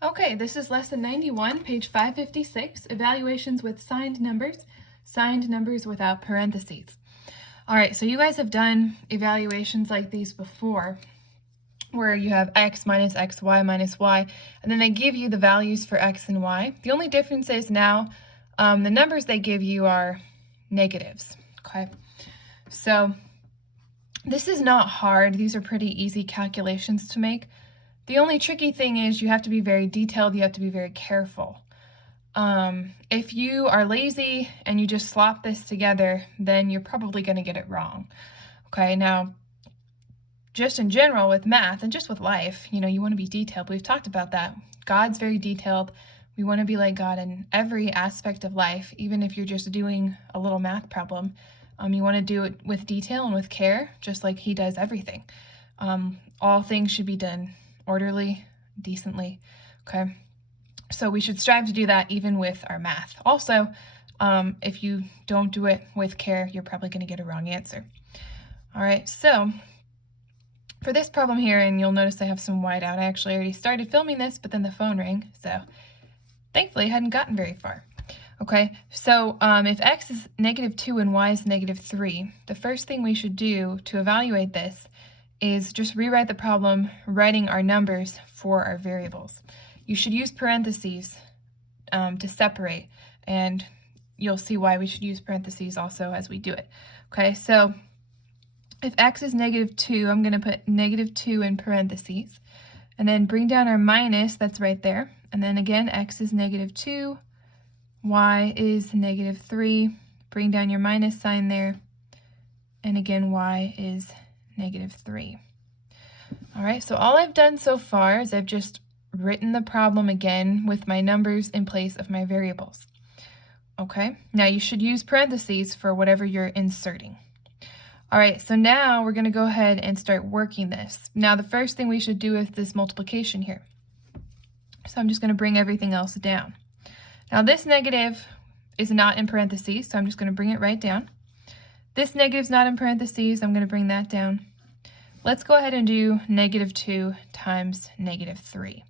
Okay, this is lesson 91, page 556, evaluations with signed numbers without parentheses. All right, so you guys have done evaluations like these before, where you have x minus x, y minus y, and then they give you the values for x and y. The only difference is now the numbers they give you are negatives, okay? So this is not hard. These are pretty easy calculations to make. The only tricky thing is you have to be very detailed, you have to be very careful. If you are lazy and you just slop this together, then you're probably going to get it wrong. Okay, now, just in general with math and just with life, you want to be detailed. We've talked about that. God's very detailed. We want to be like God in every aspect of life, even if you're just doing a little math problem. You want to do it with detail and with care, just like He does everything. All things should be done orderly, decently, okay? So we should strive to do that even with our math. Also, if you don't do it with care, you're probably going to get a wrong answer. All right, so for this problem here, and you'll notice I have some whiteout. I actually already started filming this, but then the phone rang, so thankfully I hadn't gotten very far. Okay, so if x is -2 and y is -3, the first thing we should do to evaluate this is just rewrite the problem, writing our numbers for our variables. You should use parentheses to separate, and you'll see why we should use parentheses also as we do it. Okay, so if x is -2, I'm going to put -2 in parentheses, and then bring down our minus, that's right there, and then again, x is -2, y is -3, bring down your minus sign there, and again, y is -3. All right, so all I've done so far is I've just written the problem again with my numbers in place of my variables. Okay, now you should use parentheses for whatever you're inserting. All right, so now we're going to go ahead and start working this. Now the first thing we should do is this multiplication here. So I'm just going to bring everything else down. Now this negative is not in parentheses, so I'm just going to bring it right down. This negative is not in parentheses, I'm going to bring that down. Let's go ahead and do -2 times -3.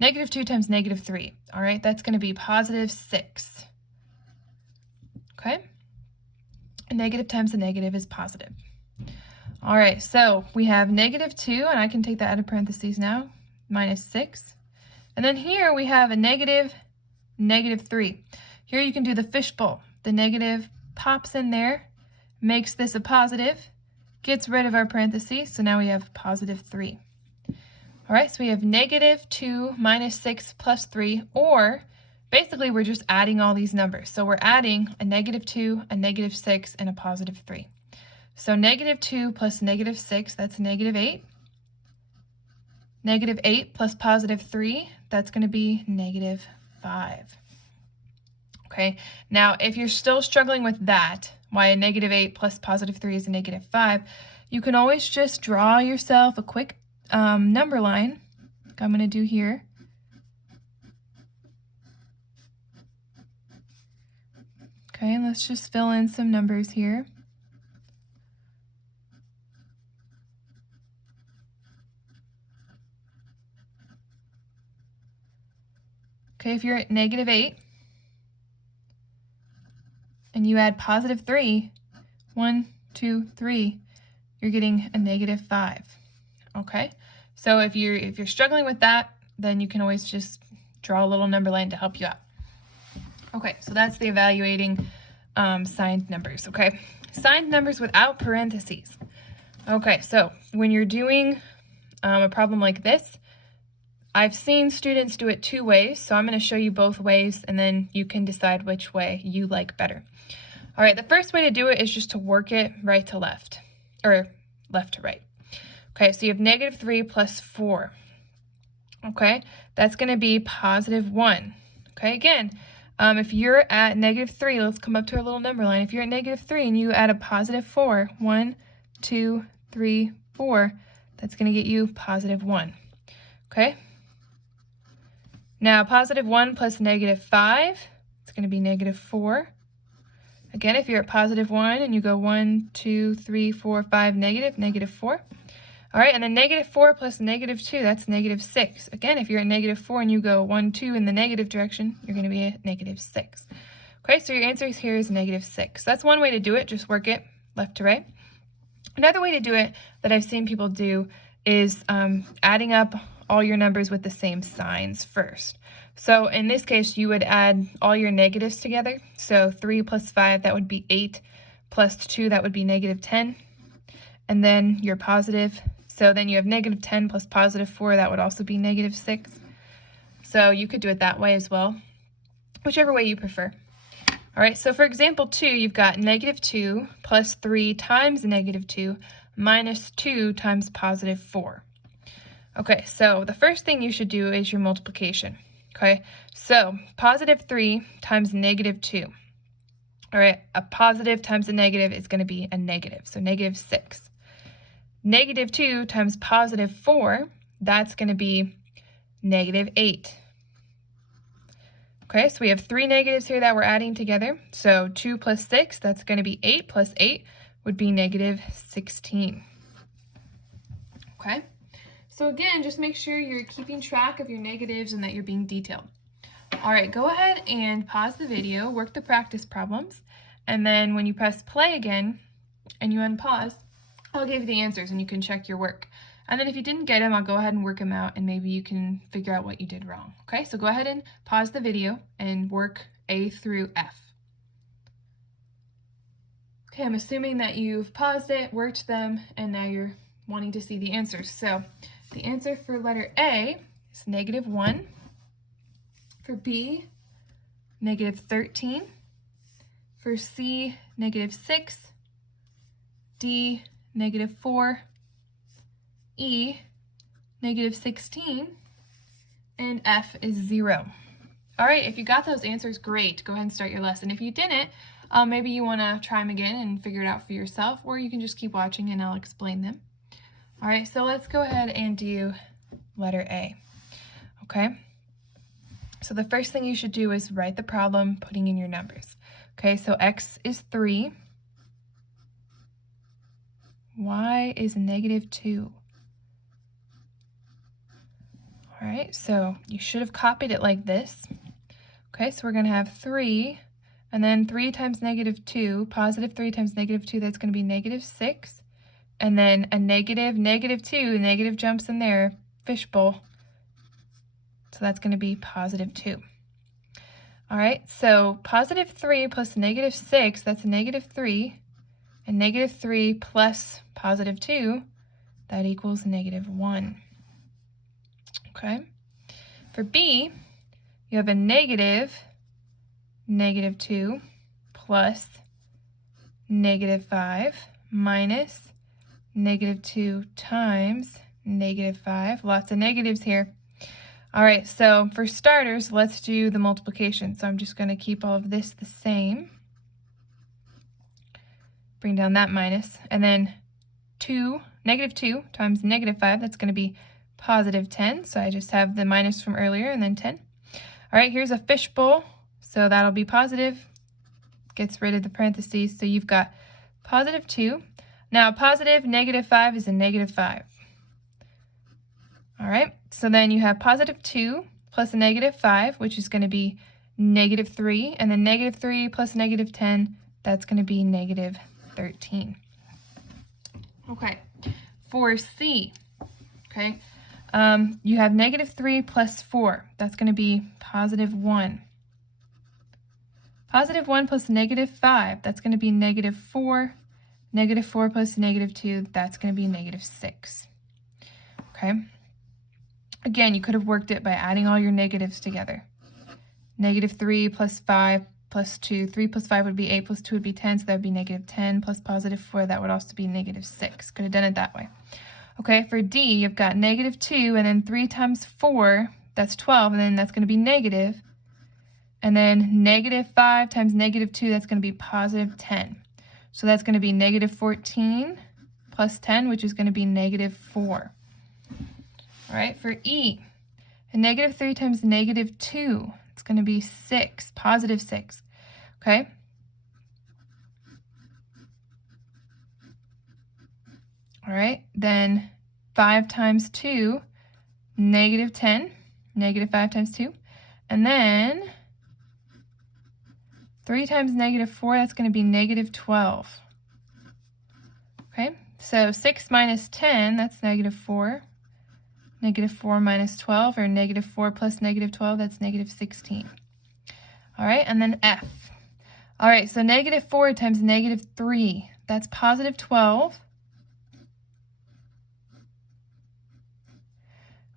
-2 times -3, all right, that's going to be +6. Okay, a negative times a negative is positive. All right, so we have -2, and I can take that out of parentheses now, -6. And then here we have a -3. Here you can do the fishbowl. The negative pops in there, makes this a positive, gets rid of our parentheses, so now we have +3. All right, so we have -2 minus 6 plus 3, or basically we're just adding all these numbers. So we're adding a -2, a -6, and a +3. So -2 plus -6, that's -8. -8 plus +3, that's going to be -5. Okay, now if you're still struggling with that, why a -8 plus +3 is a -5, you can always just draw yourself a quick number line, like I'm going to do here. Okay, and let's just fill in some numbers here. Okay, if you're at -8, and you add +3, 1, 2, 3, you're getting a -5. Okay, so if you're struggling with that, then you can always just draw a little number line to help you out. Okay, so that's the evaluating signed numbers. Okay, signed numbers without parentheses. Okay, so when you're doing a problem like this, I've seen students do it 2 ways, so I'm going to show you both ways, and then you can decide which way you like better. All right, the first way to do it is just to work it right to left, or left to right. Okay, so you have -3 plus 4. Okay, that's going to be +1. Okay, again, if you're at -3, let's come up to our little number line. If you're at -3 and you add a +4, 1, 2, 3, 4, that's going to get you +1. Okay, now +1 plus -5, it's going to be -4. Again, if you're at +1 and you go 1, 2, 3, 4, 5, -4. All right, and then negative 4 plus negative 2, that's negative 6. Again, if you're at negative 4 and you go 1, 2 in the negative direction, you're going to be at negative 6. Okay, so your answer here is negative 6. That's one way to do it. Just work it left to right. Another way to do it that I've seen people do is adding up all your numbers with the same signs first. So in this case, you would add all your negatives together. So 3 plus 5, that would be 8, plus 2, that would be negative 10. And then your positive, so then you have negative 10 plus positive 4, that would also be negative 6. So you could do it that way as well, whichever way you prefer. All right, so for example 2, you've got negative 2 plus 3 times negative 2 minus 2 times positive 4. Okay, so the first thing you should do is your multiplication. Okay, so positive 3 times negative 2. All right, a positive times a negative is going to be a negative, so negative 6. Negative 2 times positive 4, that's going to be negative 8. Okay, so we have 3 negatives here that we're adding together. So 2 plus 6, that's going to be 8, plus 8 would be negative 16. Okay, so again, just make sure you're keeping track of your negatives and that you're being detailed. All right, go ahead and pause the video, work the practice problems, and then when you press play again and you unpause, I'll give you the answers and you can check your work. And then if you didn't get them, I'll go ahead and work them out and maybe you can figure out what you did wrong. Okay, so go ahead and pause the video and work A through F. Okay, I'm assuming that you've paused it, worked them, and now you're wanting to see the answers. So the answer for letter A is negative 1. For B, negative 13. For C, negative 6. D, negative 4. E, negative 16, and F is 0. All right, if you got those answers, great. Go ahead and start your lesson. If you didn't, maybe you want to try them again and figure it out for yourself, or you can just keep watching and I'll explain them. All right, so let's go ahead and do letter A. Okay, so the first thing you should do is write the problem, putting in your numbers. Okay, so X is 3. Y is negative 2. All right, so you should have copied it like this. Okay, so we're going to have 3, and then 3 times negative 2, positive 3 times negative 2, that's going to be negative 6. And then a negative, negative 2, negative jumps in there, fishbowl. So that's going to be positive 2. All right, so positive 3 plus negative 6, that's a negative 3. And negative 3 plus positive 2, that equals negative 1. Okay, for B, you have a negative 2 plus negative 5 minus negative 2 times negative 5. Lots of negatives here. All right, so for starters, let's do the multiplication. So I'm just going to keep all of this the same. Bring down that minus, and then negative 2 times negative 5, that's going to be positive 10. So I just have the minus from earlier and then 10. All right, here's a fishbowl. So that'll be positive. Gets rid of the parentheses. So you've got positive 2. Now positive negative 5 is a negative 5. All right, so then you have positive 2 plus a negative 5, which is going to be negative 3. And then negative 3 plus negative 10, that's going to be negative 13. Okay, for C, okay, you have negative 3 plus 4. That's going to be positive 1. Positive 1 plus negative 5, that's going to be negative 4. Negative 4 plus negative 2, that's going to be negative 6. Okay. Again, you could have worked it by adding all your negatives together. Negative 3 plus 5 plus 2. 3 plus 5 would be 8 plus 2 would be 10, so that would be negative 10 plus positive 4. That would also be negative 6. Could have done it that way. Okay, for D, you've got negative 2, and then 3 times 4, that's 12, and then that's going to be negative. And then negative 5 times negative 2, that's going to be positive 10. So that's going to be negative 14 plus 10, which is going to be negative 4. All right, for E, a negative 3 times negative 2, it's going to be 6, positive 6. Okay? All right, then 5 times 2, negative 10, negative 5 times 2. And then 3 times negative 4, that's going to be negative 12. Okay, so 6 minus 10, that's negative 4. Negative 4 minus 12, or negative 4 plus negative 12, that's negative 16. All right, and then F. All right, so negative 4 times negative 3, that's positive 12.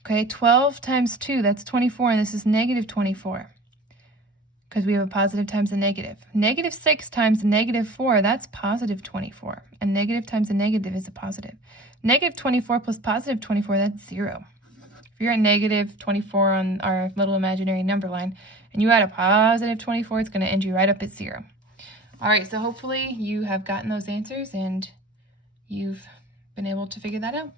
Okay, 12 times 2, that's 24, and this is negative 24, because we have a positive times a negative. Negative 6 times negative 4, that's positive 24, and negative times a negative is a positive. Negative 24 plus positive 24, that's 0. If you're at negative 24 on our little imaginary number line, and you add a positive 24, it's going to end you right up at 0. All right, so hopefully you have gotten those answers and you've been able to figure that out.